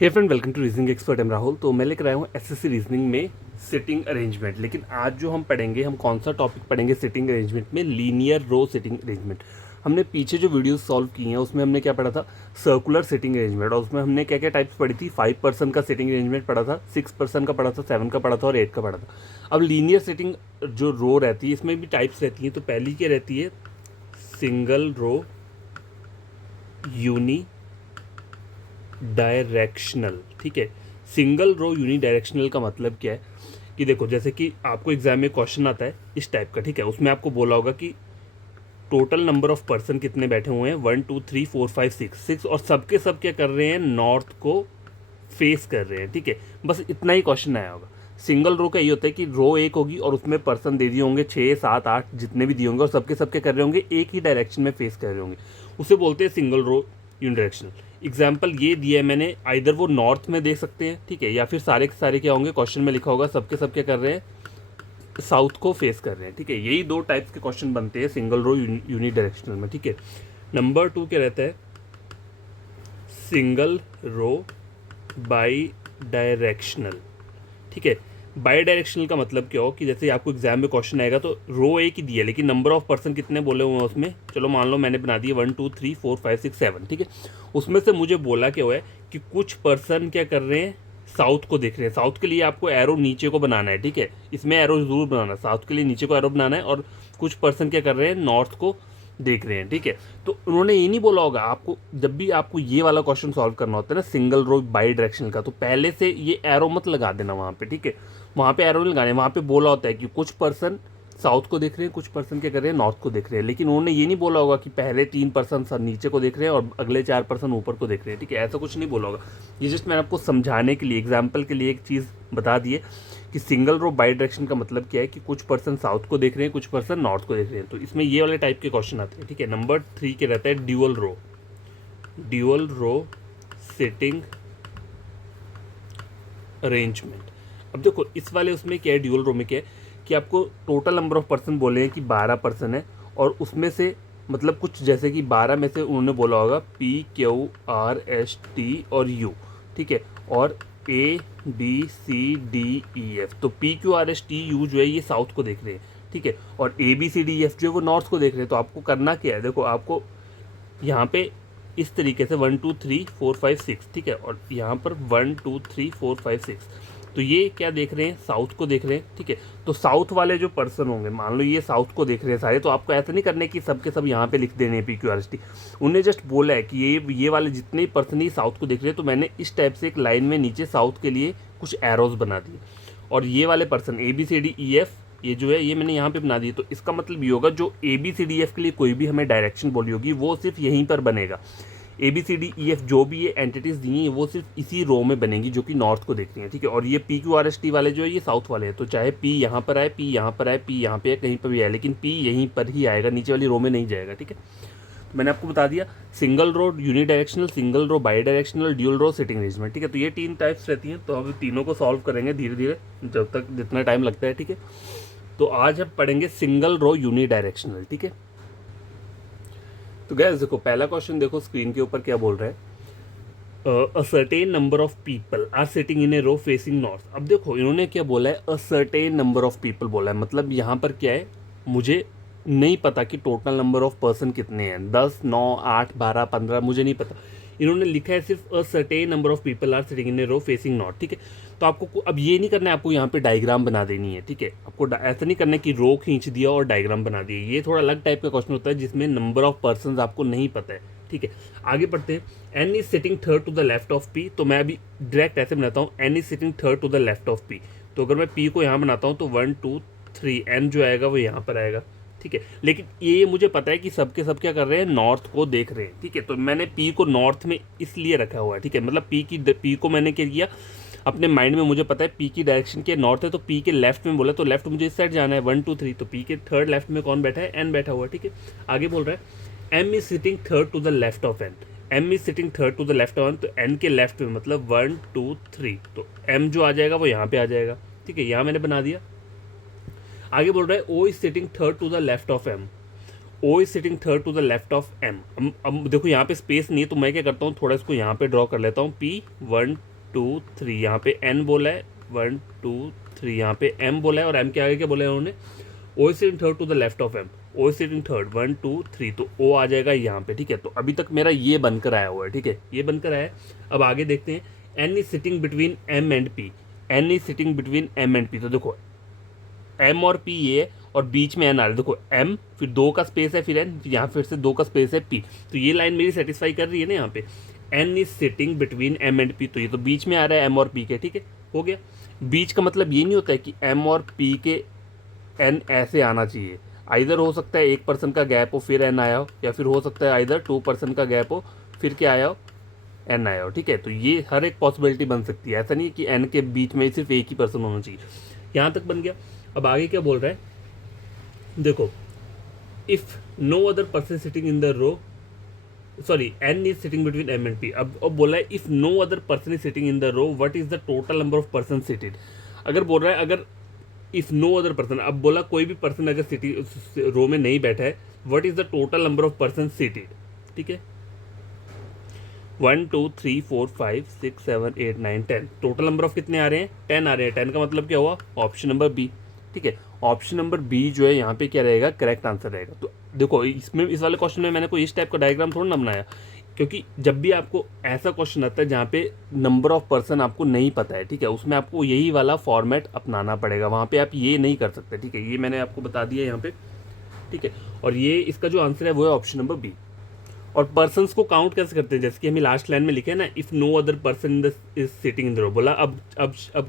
Hey friend, welcome to reasoning expert. Am Rahul. तो मैं लेकर आया हूँ एसएससी रीजनिंग में सिटिंग अरेंजमेंट। लेकिन आज जो हम पढ़ेंगे, हम कौन सा टॉपिक पढ़ेंगे सिटिंग अरेंजमेंट में? लीनियर रो सिटिंग अरेंजमेंट। हमने पीछे जो वीडियोस सॉल्व की हैं उसमें हमने क्या पढ़ा था? Circular sitting arrangement. और उसमें हमने क्या क्या टाइप्स पढ़ी थी? 5% का सिटिंग अरेंजमेंट पढ़ा था, 6% का पढ़ा था, 7 का पढ़ा था और 8 का पढ़ा था। अब लीनियर सिटिंग जो रो रहती है इसमें भी टाइप्स रहती हैं। तो पहली क्या रहती है? Single row unidirectional. ठीक है, सिंगल रो यूनी डायरेक्शनल का मतलब क्या है कि देखो, जैसे कि आपको एग्जाम में क्वेश्चन आता है इस टाइप का। ठीक है, उसमें आपको बोला होगा कि टोटल नंबर ऑफ पर्सन कितने बैठे हुए हैं, 1 2 3 4 5 6 और सबके सब क्या कर रहे हैं? नॉर्थ को फेस कर रहे हैं। ठीक है, बस इतना ही क्वेश्चन आया होगा। सिंगल रो का ये होता है कि रो एक होगी और उसमें पर्सन दे दिए होंगे 6 7 8 जितने भी दिए होंगे और सबके सबके कर रहे होंगे, एक ही डायरेक्शन में फेस कर रहे होंगे। उसे बोलते हैं सिंगल रो यूनिडायरेक्शनल। एग्जाम्पल ये दिया है मैंने, आइदर वो नॉर्थ में देख सकते हैं, ठीक है, या फिर सारे के सारे क्या होंगे, क्वेश्चन में लिखा होगा सबके सब क्या कर रहे हैं? साउथ को फेस कर रहे हैं। ठीक है, यही दो टाइप्स के क्वेश्चन बनते हैं सिंगल रो यूनी डायरेक्शनल में। ठीक है, नंबर 2 क्या रहता है? Single row bidirectional. ठीक है, बाई डायरेक्शनल का मतलब क्या हो कि जैसे आपको एग्जाम में क्वेश्चन आएगा तो रो एक ही दिया लेकिन नंबर ऑफ पर्सन कितने बोले हुए हैं उसमें, चलो मान लो मैंने बना दिए 1 2 3 4 5 6 7। ठीक है, उसमें से मुझे बोला क्या हुआ है कि कुछ पर्सन क्या कर रहे हैं? साउथ को देख रहे हैं। साउथ के लिए आपको एरो नीचे को बनाना है। ठीक है, इसमें एरो जरूर बनाना है, साउथ के लिए नीचे को एरो बनाना है। और कुछ पर्सन क्या कर रहे हैं? नॉर्थ को देख रहे हैं। ठीक है, तो उन्होंने ये नहीं बोला होगा आपको, जब भी आपको ये वाला क्वेश्चन सॉल्व करना होता है ना सिंगल रो बाई डायरेक्शनल का, तो पहले से ये एरो मत लगा देना वहाँ पे। ठीक है, वहाँ पे एरो नहीं लगाने, वहाँ पे बोला होता है कि कुछ पर्सन साउथ को देख रहे हैं, कुछ पर्सन क्या कर रहे हैं? नॉर्थ को देख रहे हैं। लेकिन उन्होंने ये नहीं बोला होगा कि पहले 3 पर्सन नीचे को देख रहे हैं और अगले 4 पर्सन ऊपर को देख रहे हैं। ठीक है, ऐसा कुछ नहीं बोला होगा। ये जस्ट मैंने आपको समझाने के लिए, एग्जाम्पल के लिए एक चीज़ बता दिए कि सिंगल रो बाई डायरेक्शन का मतलब क्या है कि कुछ पर्सन साउथ को देख रहे हैं, कुछ पर्सन नॉर्थ को देख रहे हैं। तो इसमें ये वाले टाइप के क्वेश्चन आते हैं। ठीक है, नंबर 3 के रहता है ड्यूअल रो सिटिंग अरेंजमेंट। अब देखो इस वाले उसमें क्या है, ड्यूअल रो में क्या है कि आपको टोटल नंबर ऑफ पर्सन बोले हैं कि 12 पर्सन है और उसमें से मतलब कुछ जैसे कि 12 में से उन्होंने बोला होगा PQRST और U। ठीक है, और ABCDEF। तो PQRSTU जो है ये साउथ को देख रहे हैं। ठीक है, और ABCDEF जो है वो नॉर्थ को देख रहे हैं। तो आपको करना क्या है? देखो आपको यहाँ पे इस तरीके से 1 2 3 4 5 6। ठीक है, और यहाँ पर 1 2 3 4 5 6। तो ये क्या देख रहे हैं? साउथ को देख रहे हैं। ठीक है, तो साउथ वाले जो पर्सन होंगे, मान लो ये साउथ को देख रहे हैं सारे, तो आपको ऐसा नहीं करना है कि सबके सब यहाँ पे लिख देने हैं PQRST। उन्हें जस्ट बोला है कि ये वाले जितने पर्सन ही साउथ को देख रहे हैं, तो मैंने इस टाइप से एक लाइन में नीचे साउथ के लिए कुछ एरोज बना दिए। और ये वाले पर्सन ABCDEF ये जो है ये मैंने यहाँ पे बना दी। तो इसका मतलब ये होगा जो ABCDEF के लिए कोई भी हमें डायरेक्शन बोली होगी वो सिर्फ यहीं पर बनेगा। ABCDEF जो भी ये एंटिटीज दी हैं वो सिर्फ इसी रो में बनेगी जो कि नॉर्थ को देख रही हैं। ठीक है, और ये PQRST वाले जो है ये साउथ वाले हैं। तो चाहे P यहाँ पर आए, P यहाँ पर आए, P यहाँ पे कहीं पर भी आए, लेकिन P यहीं पर ही आएगा, नीचे वाली रो में नहीं जाएगा। ठीक है, तो मैंने आपको बता दिया single row unidirectional, single row bidirectional, dual row seating arrangement. ठीक है, तो ये 3 टाइप्स रहती हैं। तो हम तीनों को सॉल्व करेंगे धीरे धीरे जब तक जितना टाइम लगता है। ठीक है, तो आज हम पढ़ेंगे सिंगल रो यूनी डायरेक्शनल। ठीक है, तो गैस देखो पहला क्वेश्चन देखो स्क्रीन के ऊपर क्या बोल रहा है। A certain number of people are sitting in a row facing north. अब देखो इन्होंने क्या बोला है? A certain number of people बोला है, मतलब यहाँ पर क्या है, मुझे नहीं पता कि टोटल नंबर ऑफ पर्सन कितने हैं, 10 9 8 12 15, मुझे नहीं पता। इन्होंने लिखा है सिर्फ a certain number of people are sitting in a row facing north. ठीक है, तो आपको अब ये नहीं करना है, आपको यहाँ पे डायग्राम बना देनी है। ठीक है, आपको ऐसा नहीं करना है कि रो खींच दिया और डायग्राम बना दिया। ये थोड़ा अलग टाइप का क्वेश्चन होता है जिसमें नंबर ऑफ पर्सन आपको नहीं पता है। ठीक है, आगे बढ़ते हैं। N is sitting third to the left of P. तो मैं अभी डायरेक्ट ऐसे बनाता हूँ, N is sitting third to the left of P. तो अगर मैं पी को यहाँ बनाता हूँ तो 1 2 3, एन जो आएगा वो यहाँ पर आएगा। ठीक है, लेकिन ये मुझे पता है कि सबके सब क्या कर रहे हैं? नॉर्थ को देख रहे हैं। ठीक है, तो मैंने पी को नॉर्थ में इसलिए रखा हुआ है। ठीक है, मतलब पी को मैंने क्या किया अपने माइंड में, मुझे पता है पी की डायरेक्शन के नॉर्थ है, तो पी के लेफ्ट में बोला तो लेफ्ट मुझे इस साइड जाना है 1 2 3। तो पी के थर्ड लेफ्ट में कौन बैठा है? एन बैठा हुआ है। ठीक है, आगे बोल रहा है M is sitting third to the left of N. M is sitting third to the left of N, तो एन के लेफ्ट में मतलब 1 2 3। तो एम जो आ जाएगा वो यहाँ पे आ जाएगा। ठीक है, यहाँ मैंने बना दिया। आगे बोल रहा है O is sitting third to the left of M. O is sitting third to the left of M. अब देखो यहाँ पे स्पेस नहीं है तो मैं क्या करता हूँ, थोड़ा इसको यहाँ पे ड्रॉ कर लेता हूँ, P 1 2 3, यहाँ पे n बोला है, 1 2 3, यहाँ पे m बोला है, और m के आगे क्या बोला है उन्होंने, O sitting third to the left of m, O sitting third 1 2 3, तो o आ जाएगा यहाँ पे, ठीक है। तो अभी तक मेरा ये बनकर आया हुआ है, ठीक है, ये बनकर आया है। अब आगे देखते हैं, n is sitting between m and p, n is sitting between m and p, तो देखो m और p ये है, और बीच में n आ रहा है, देखो m फिर 2 का स्पेस है, फिर n, यहाँ फिर से 2 का स्पेस है p, तो ये लाइन मेरी सेटिस्फाई कर रही है ना यहाँ पे, n is sitting between m and p, तो ये तो बीच में आ रहा है m और p के, ठीक है, हो गया। बीच का मतलब ये नहीं होता है कि m और p के n ऐसे आना चाहिए, आइदर हो सकता है एक पर्सन का गैप हो फिर n आया हो, या फिर हो सकता है आइदर 2 पर्सन का गैप हो फिर क्या आया हो, n आया हो, ठीक है। तो ये हर एक पॉसिबिलिटी बन सकती है, ऐसा नहीं है कि n के बीच में सिर्फ एक ही पर्सन होना चाहिए। यहाँ तक बन गया। अब आगे क्या बोल रहा है, देखो, if no other person sitting in the row, sorry n is sitting between m and p, अब बोला है if no other person is sitting in the row what is the total number of person seated. अगर बोल रहा है अगर if no other person, अब बोला कोई भी पर्सन अगर सिटी रो में नहीं बैठा है, what is the total number of person seated, ठीक है। 1 2 3 4 5 6 7 8 9 10, टोटल नंबर ऑफ कितने आ रहे हैं, 10 आ रहे हैं। 10 का मतलब क्या हुआ, ऑप्शन नंबर बी, ठीक है। ऑप्शन नंबर बी जो है यहाँ पे क्या रहेगा, करेक्ट आंसर रहेगा। तो देखो इसमें, इस वाले क्वेश्चन में मैंने कोई इस टाइप का डायग्राम थोड़ा ना बनाया, क्योंकि जब भी आपको ऐसा क्वेश्चन आता है जहाँ पे नंबर ऑफ पर्सन आपको नहीं पता है, ठीक है, उसमें आपको यही वाला फॉर्मेट अपनाना पड़ेगा, वहाँ पे आप ये नहीं कर सकते, ठीक है। ये मैंने आपको बता दिया यहाँ पे, ठीक है। और ये इसका जो आंसर है वो है ऑप्शन नंबर बी। और पर्सन्स को काउंट कैसे करते हैं, जैसे कि हमें लास्ट लाइन में लिखे है ना, if no other person is sitting in the row, बोला अब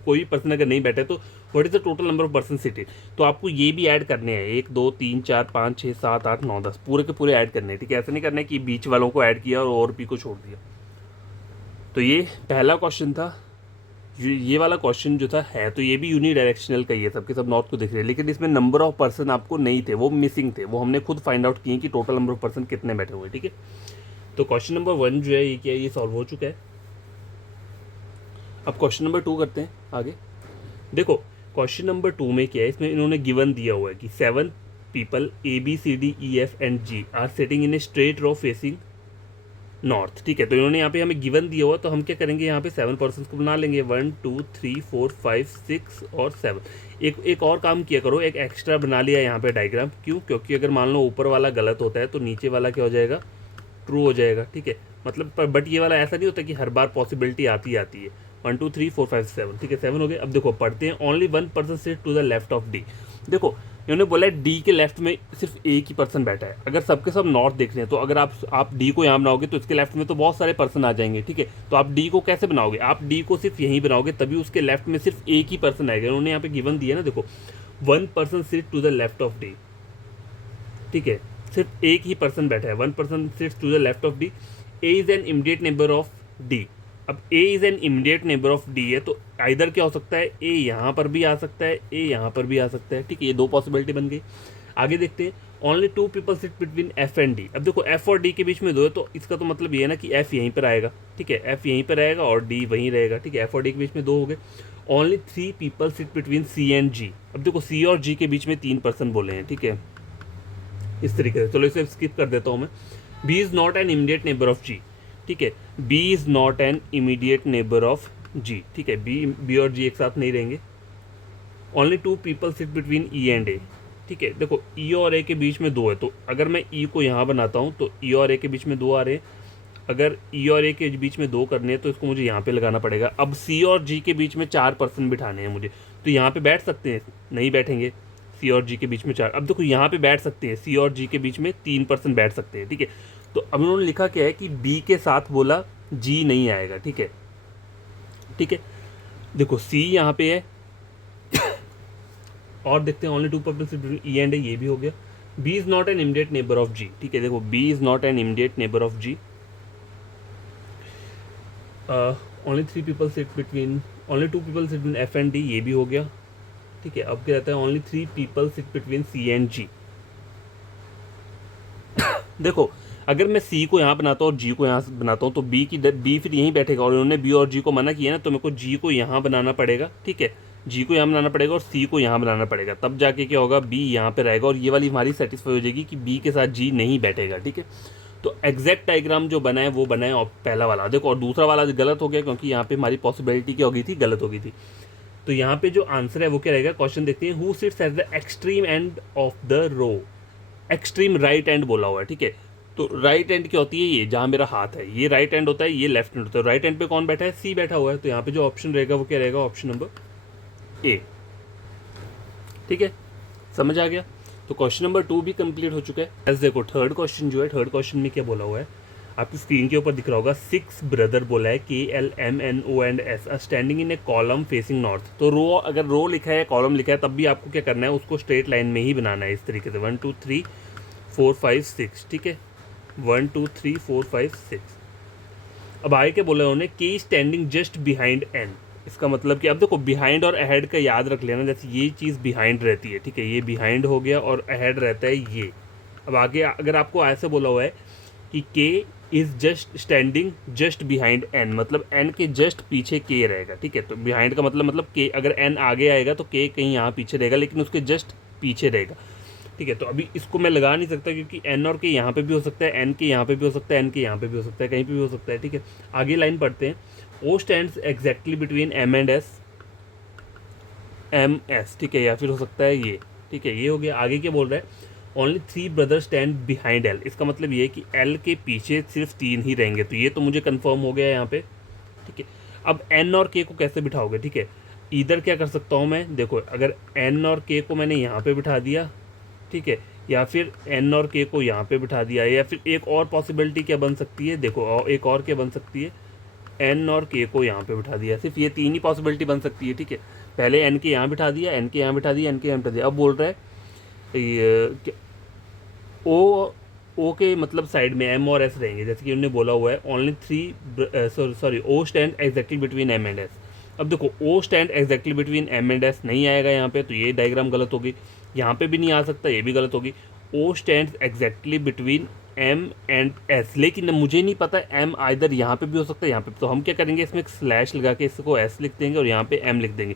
कोई पर्सन अगर नहीं बैठे तो what is the total number of person seated, तो आपको ये भी ऐड करने हैं, 1 2 3 4 5 6 7 8 9 10, पूरे के पूरे ऐड करने हैं, ठीक है। ऐसा नहीं करना है कि बीच वालों को ऐड किया और पी को छोड़ दिया। तो ये पहला क्वेश्चन था, ये वाला क्वेश्चन जो था है, तो ये भी यूनी डायरेक्शनल का ही है, सबके सब नॉर्थ को दिख रहे हैं, लेकिन इसमें नंबर ऑफ पर्सन आपको नहीं थे, वो मिसिंग थे, वो हमने खुद फाइंड आउट किए कि टोटल नंबर ऑफ पर्सन कितने बैठे हुए, ठीक है। तो क्वेश्चन नंबर 1 जो है ये क्या है, ये सॉल्व हो चुका है। अब क्वेश्चन नंबर 2 करते हैं आगे। देखो क्वेश्चन नंबर 2 में क्या है, इसमें इन्होंने गिवन दिया हुआ है कि 7 people ABCDEF and G are sitting in a straight row facing north, ठीक है। तो इन्होंने यहाँ पे हमें गिवन दिया हुआ, तो हम क्या करेंगे, यहाँ पे 7 पर्सन को बना लेंगे, 1 2 3 4 5 6 और 7। एक और काम किया करो, एक एक्स्ट्रा बना लिया यहाँ पे डायग्राम, क्यों, क्योंकि अगर मान लो ऊपर वाला गलत होता है तो नीचे वाला क्या हो जाएगा, ट्रू हो जाएगा, ठीक है। मतलब बट ये वाला ऐसा नहीं होता कि हर बार पॉसिबिलिटी आती है। 1 2 3 4 5 7, ठीक है, 7 हो गए। अब देखो पढ़ते हैं, only 1 person sit to the left of D. देखो इन्होंने बोला है डी के लेफ्ट में सिर्फ एक ही पर्सन बैठा है, अगर सबके सब नॉर्थ देख रहे हैं तो अगर आप डी को यहाँ बनाओगे तो इसके लेफ्ट में तो बहुत सारे पर्सन आ जाएंगे, ठीक है। तो आप डी को कैसे बनाओगे, आप डी को सिर्फ यहीं बनाओगे, तभी उसके लेफ्ट में सिर्फ एक ही पर्सन आएगा। उन्होंने यहाँ पे गिवन दिया ना, देखो 1 person sit to the left of D, ठीक है, सिर्फ एक ही पर्सन बैठा है, 1 person sits to the left of D. A is an immediate neighbour of D, अब A is an immediate neighbour of D है, तो आइदर क्या हो सकता है, ए यहाँ पर भी आ सकता है, ए यहाँ पर भी आ सकता है, ठीक है। ये 2 पॉसिबिलिटी बन गई। आगे देखते हैं, only 2 people sit between F and D. अब देखो एफ और डी के बीच में 2 है, तो इसका तो मतलब ये है ना कि एफ यहीं पर आएगा, ठीक है, एफ यहीं पर आएगा और डी वहीं रहेगा, ठीक है। एफ और डी के बीच में 2 हो गए। Only 3 people sit between C and G. अब देखो सी और जी के बीच में 3 पर्सन बोले हैं, ठीक है, इस तरीके से। चलो इसे स्किप कर देता हूँ मैं। B is not an immediate neighbour of G, ठीक है, B is not an immediate neighbour of G, ठीक है, बी और जी एक साथ नहीं रहेंगे। Only 2 people sit between E and A, ठीक है। देखो ई और ए के बीच में 2 है, तो अगर मैं ई को यहाँ बनाता हूँ तो ई और ए के बीच में 2 आ रहे हैं। अगर ई और ए के बीच में 2 करने हैं तो इसको मुझे यहाँ पे लगाना पड़ेगा। अब सी और जी के बीच में 4 पर्सन बिठाने हैं मुझे, तो यहाँ पे बैठ सकते हैं, नहीं बैठेंगे। सी और जी के बीच में 4, अब देखो यहाँ पे बैठ सकते हैं, सी और जी के बीच में 3 पर्सन बैठ सकते हैं, ठीक है। तो अब उन्होंने लिखा क्या है कि बी के साथ बोला जी नहीं आएगा, ठीक है, ठीक है। देखो सी यहाँ पे है और देखते हैं, only 2 people E and A, ये भी हो गया। B is not an immediate neighbour of G, ठीक है, देखो B is not an immediate neighbour of G. Only 3 people sit between, only 2 people sit between F and D, ये भी हो गया, ठीक है। अब क्या रहता है, only 3 people sit between C and G. देखो अगर मैं सी को यहाँ बनाता हूँ और जी को यहाँ बनाता हूँ तो बी फिर यहीं बैठेगा, और उन्होंने बी और जी को मना किया ना, तो मेरे को जी को यहाँ बनाना पड़ेगा, ठीक है, जी को यहाँ बनाना पड़ेगा और सी को यहाँ बनाना पड़ेगा, तब जाके क्या होगा, बी यहाँ पे रहेगा और ये वाली हमारी सेटिस्फाई हो जाएगी कि बी के साथ जी नहीं बैठेगा, ठीक है। तो एग्जैक्ट डायग्राम जो बना है वो बना है पहला वाला, देखो, और दूसरा वाला गलत हो गया क्योंकि यहाँ पे हमारी पॉसिबिलिटी क्या हो गई थी, गलत हो गई थी। तो यहाँ पे जो आंसर है वो क्या रहेगा, क्वेश्चन देखते हैं, who sits at the extreme end of the row, extreme right end बोला हुआ है, ठीक है। तो राइट एंड क्या होती है, ये जहाँ मेरा हाथ है ये राइट एंड होता है, ये लेफ्ट एंड होता है। राइट एंड पे कौन बैठा है, सी बैठा हुआ है, तो यहाँ पे जो ऑप्शन रहेगा वो क्या रहेगा, ऑप्शन नंबर ए, ठीक है, समझ आ गया। तो क्वेश्चन नंबर 2 भी कंप्लीट हो चुका है। ऐसे देखो थर्ड क्वेश्चन जो है, थर्ड क्वेश्चन में क्या बोला हुआ है, आपकी स्क्रीन के ऊपर दिख रहा होगा, 6 ब्रदर बोला है, KLMNO&S are standing in a column facing north. तो रो, अगर रो लिखा है कॉलम लिखा है तब भी आपको क्या करना है, उसको स्ट्रेट लाइन में ही बनाना है, इस तरीके से 1 2 3 4 5 6, ठीक है, 1 2 3 4 5 6। अब आगे क्या बोला उन्होंने, के स्टैंडिंग जस्ट बिहाइंड एन, इसका मतलब कि अब देखो बिहाइंड और अहेड का याद रख लेना, जैसे ये चीज़ बिहाइंड रहती है, ठीक है, ये बिहाइंड हो गया और अहेड रहता है ये। अब आगे अगर आपको ऐसे बोला हुआ है कि K is just standing just behind N, मतलब एन के जस्ट पीछे के रहेगा, ठीक है। तो बिहाइंड का मतलब के, अगर एन आगे आएगा तो के कहीं यहाँ पीछे रहेगा, लेकिन उसके जस्ट पीछे रहेगा, ठीक है। तो अभी इसको मैं लगा नहीं सकता क्योंकि एन और के यहाँ पे भी हो सकता है, एन के यहाँ पे भी हो सकता है, एन के यहाँ पे भी हो सकता है, कहीं पे भी हो सकता है, ठीक है। आगे लाइन पढ़ते हैं, O stands exactly between M and S, M S, ठीक है, या फिर हो सकता है ये, ठीक है, ये हो गया। आगे क्या बोल रहा है, only 3 brother stand behind L, इसका मतलब ये है कि एल के पीछे सिर्फ 3 ही रहेंगे, तो ये तो मुझे कंफर्म हो गया यहाँ पे, ठीक है। अब एन और के को कैसे बिठाओगे, ठीक है, इधर क्या कर सकता हूँ मैं, देखो अगर एन और के को मैंने यहाँ पे बिठा दिया, ठीक है, या फिर एन और के को यहाँ पे बिठा दिया, या फिर एक और पॉसिबिलिटी क्या बन सकती है, देखो एक और क्या बन सकती है, एन और के को यहाँ पे बिठा दिया, सिर्फ ये 3 ही पॉसिबिलिटी बन सकती है, ठीक है। पहले एन के यहाँ बिठा दिया, एन के यहाँ बिठा दिया, एन के यहाँ बिठा दिया। अब बोल रहा है ये ओ के मतलब साइड में एम और एस रहेंगे, जैसे कि उन्होंने बोला हुआ है only 3 sorry O stand exactly between M and S. अब देखो O stand exactly between M and S नहीं आएगा यहाँ पे, तो ये डायग्राम गलत होगी, यहाँ पे भी नहीं आ सकता, ये भी गलत होगी। O stand exactly between M and S, लेकिन मुझे नहीं पता एम आइदर यहाँ पे भी हो सकता है यहाँ पे, तो हम क्या करेंगे, इसमें एक स्लैश लगा के इसको एस लिख देंगे और यहाँ पे एम लिख देंगे,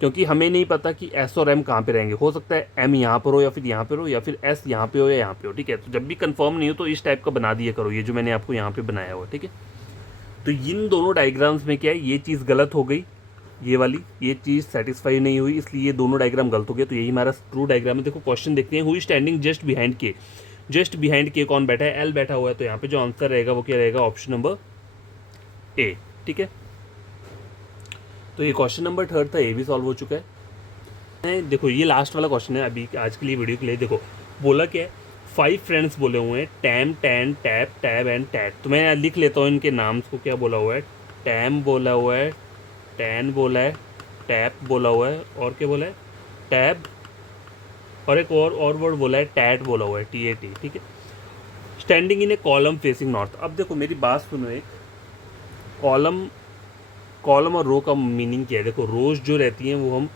क्योंकि हमें नहीं पता कि एस और एम कहाँ पे रहेंगे, हो सकता है एम यहाँ पर हो या फिर यहाँ पर हो, या फिर एस यहाँ पे हो या यहाँ पे हो, ठीक है। तो जब भी कंफर्म नहीं हो तो इस टाइप का बना दिया करो, ये जो मैंने आपको यहाँ पे बनाया हुआ, ठीक है। तो इन दोनों डायग्राम्स में क्या है, ये चीज़ गलत हो गई, ये वाली ये चीज़ सेटिस्फाई नहीं हुई, इसलिए ये दोनों डायग्राम गलत हो गया, तो यही हमारा ट्रू डायग्राम है। देखो क्वेश्चन देखते हैं, who is standing just behind के, जस्ट बिहाइंड के कौन बैठा है, एल बैठा हुआ है, तो यहाँ पे जो आंसर रहेगा वो क्या रहेगा, ऑप्शन नंबर ए, ठीक है। तो ये क्वेश्चन नंबर 3 था, ए भी सॉल्व हो चुका है। देखो ये लास्ट वाला क्वेश्चन है अभी आज के लिए, वीडियो के लिए। देखो बोला क्या है, 5 फ्रेंड्स बोले हुए हैं, Tam Tan Tap Tab and Tat. तो मैं लिख लेता हूँ इनके नाम को, क्या बोला हुआ है, टैम बोला हुआ है, टैन बोला है, टैप बोला हुआ है, और क्या बोला है, टैब, और एक और वर्ड बोला है, टैट बोला हुआ है, TAT, ठीक है। Standing in a column facing north. अब देखो मेरी बात सुनो, एक कॉलम और रो का मीनिंग क्या है। देखो रोज जो रहती हैं वो हम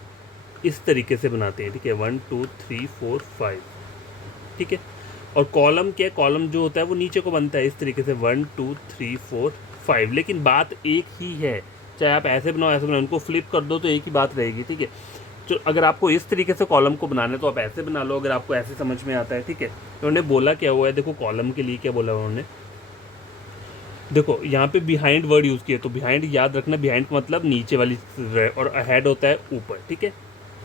इस तरीके से बनाते हैं, ठीक है, 1 2 3 4 5, ठीक है। और कॉलम क्या है, कॉलम जो होता है वो नीचे को बनता है इस तरीके से 1 2 3 4 5, लेकिन बात एक ही है, चाहे आप ऐसे बनाओ ऐसे बनाओ, उनको फ्लिप कर दो तो एक ही बात रहेगी, ठीक है। तो अगर आपको इस तरीके से कॉलम को बनाना है तो आप ऐसे बना लो, अगर आपको ऐसे समझ में आता है, ठीक है। उन्होंने बोला क्या हुआ है, देखो कॉलम के लिए क्या बोला उन्होंने, देखो यहाँ पे बिहाइंड वर्ड यूज़ किया, तो बिहाइंड याद रखना, बिहाइंड का मतलब नीचे वाली, और अहेड होता है ऊपर, ठीक है,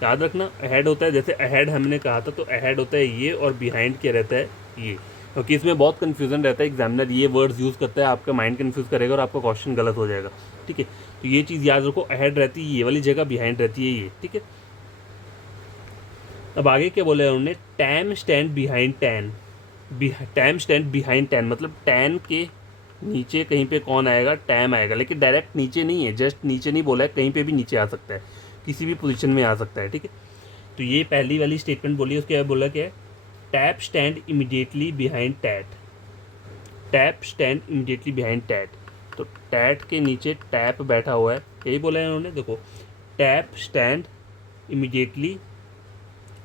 याद रखना। अहेड होता है, जैसे अहेड हमने कहा था, तो अहेड होता है ये, और बिहाइंड क्या रहता है ये, क्योंकि इसमें बहुत कन्फ्यूजन रहता है, एग्जामिनर ये वर्ड्स यूज़ करता है, आपका माइंड कन्फ्यूज़ करेगा और आपका क्वेश्चन गलत हो जाएगा, ठीक है। तो ये चीज़ याद रखो, अहेड रहती है ये वाली जगह, बिहाइंड रहती है ये, ठीक है। अब आगे क्या बोला है उन्होंने, time stand behind tan, time stand behind tan, मतलब टैन के नीचे कहीं पे कौन आएगा, टैम आएगा, लेकिन डायरेक्ट नीचे नहीं है, जस्ट नीचे नहीं बोला है, कहीं पे भी नीचे आ सकता है, किसी भी पोजीशन में आ सकता है, ठीक है। तो ये पहली वाली स्टेटमेंट बोली, उसके बाद बोला क्या है, Tap stand immediately behind Tat, Tap stand immediately behind Tat, तो टैट के नीचे टैप बैठा हुआ है, यही बोला है उन्होंने। देखो Tap stand immediately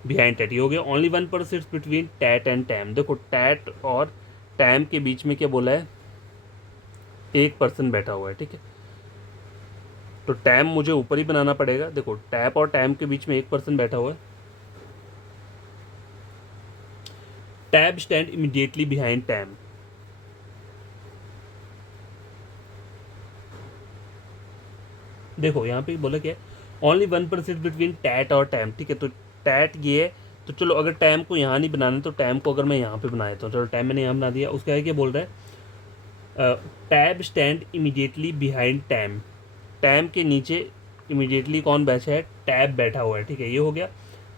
behind Tat, ये हो गया। Only 1 sits between Tat and Tam, देखो टैट और टैम के बीच में क्या बोला है, एक पर्सन बैठा हुआ है, ठीक है। तो टैम मुझे ऊपर ही बनाना पड़ेगा, देखो टैप और टैम के बीच में एक पर्सन बैठा हुआ है। Tab stand immediately behind time, देखो यहाँ पे बोला क्या है, ओनली 1% बिटवीन टैट और टैम, ठीक है। तो टैट ये है, तो चलो अगर टैम को यहाँ नहीं बनाना तो टैम को अगर मैं यहाँ पे बना देता हूँ, चलो टैम मैंने यहाँ बना दिया। उसका है क्या बोल रहा है, tab stand immediately behind time, time के नीचे इमीडिएटली कौन बैठा है, टैब बैठा हुआ है, ठीक है। ये हो गया।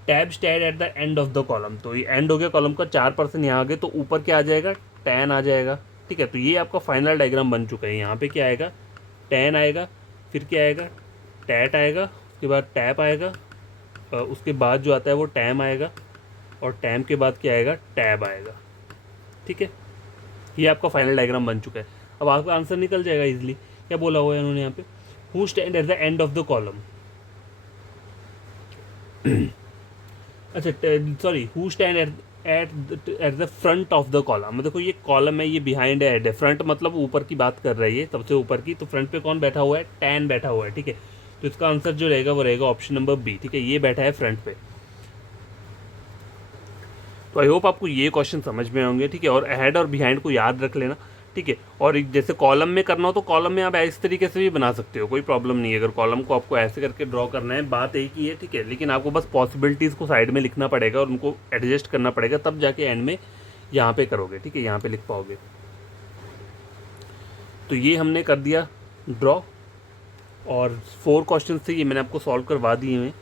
Tab stand at the end of the column, तो ये एंड हो गया कॉलम का, 4% यहाँ आ गए तो ऊपर क्या आ जाएगा, टैन आ जाएगा, ठीक है। तो ये आपका फाइनल डायग्राम बन चुका है। यहाँ पे क्या आएगा, टैन आएगा, फिर क्या आएगा, टैट आएगा, उसके बाद टैप आएगा, उसके बाद जो आता है वो टैम आएगा, और टैम के बाद क्या आएगा, टैब आएगा, ठीक है। ये आपका फाइनल डायग्राम बन चुका है। अब आपका आंसर निकल जाएगा इजीली। क्या बोला हुआ है उन्होंने यहाँ पे, who stand at the end of the column, अच्छा sorry, who stand at the front of the column. देखो ये कॉलम है, ये बिहाइंड है, एड है, फ्रंट मतलब ऊपर की बात कर रही है, सबसे ऊपर की। तो फ्रंट पे कौन बैठा हुआ है, टैन बैठा हुआ है, ठीक है। तो इसका आंसर जो रहेगा वो रहेगा ऑप्शन नंबर बी, ठीक है। ये बैठा है फ्रंट पे। तो आई होप आपको ये क्वेश्चन समझ में होंगे, ठीक है। और अहेड और बिहाइंड को याद रख लेना, ठीक है। और जैसे कॉलम में करना हो तो कॉलम में आप इस तरीके से भी बना सकते हो, कोई प्रॉब्लम नहीं है। अगर कॉलम को आपको ऐसे करके ड्रॉ करना है, बात एक ही है, ठीक है। लेकिन आपको बस पॉसिबिलिटीज़ को साइड में लिखना पड़ेगा और उनको एडजस्ट करना पड़ेगा, तब जाके एंड में यहाँ पे करोगे, ठीक है, यहाँ पे लिख पाओगे। तो ये हमने कर दिया ड्रॉ, और 4 क्वेश्चन थे, ये मैंने आपको सॉल्व करवा दिए हैं।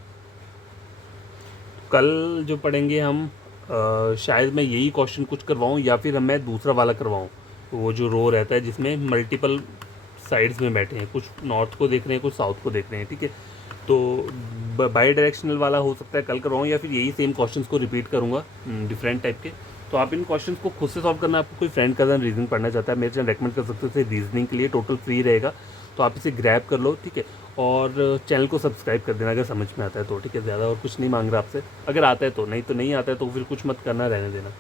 कल जो पढ़ेंगे हम, शायद मैं यही क्वेश्चन कुछ करवाऊँ या फिर मैं दूसरा वाला करवाऊँ, वो जो रो रहता है जिसमें मल्टीपल साइड्स में बैठे हैं, कुछ नॉर्थ को देख रहे हैं, कुछ साउथ को देख रहे हैं, ठीक है। तो बाई डायरेक्शनल वाला हो सकता है कल करवाऊँ, या फिर यही सेम क्वेश्चंस को रिपीट करूँगा डिफरेंट टाइप के। तो आप इन क्वेश्चंस को खुद से सॉल्व करना, आपको कोई फ्रेंड कज़न रीजनिंग पढ़ना चाहता है, मेरे चैनल रेकमेंड कर सकते हो, रीजनिंग के लिए टोटल फ्री रहेगा, तो आप इसे ग्रैब कर लो, ठीक है। और चैनल को सब्सक्राइब कर देना अगर समझ में आता है तो, ठीक है। ज़्यादा और कुछ नहीं मांग रहा आपसे, अगर आता है तो, नहीं तो नहीं आता है तो फिर कुछ मत करना, रहने देना।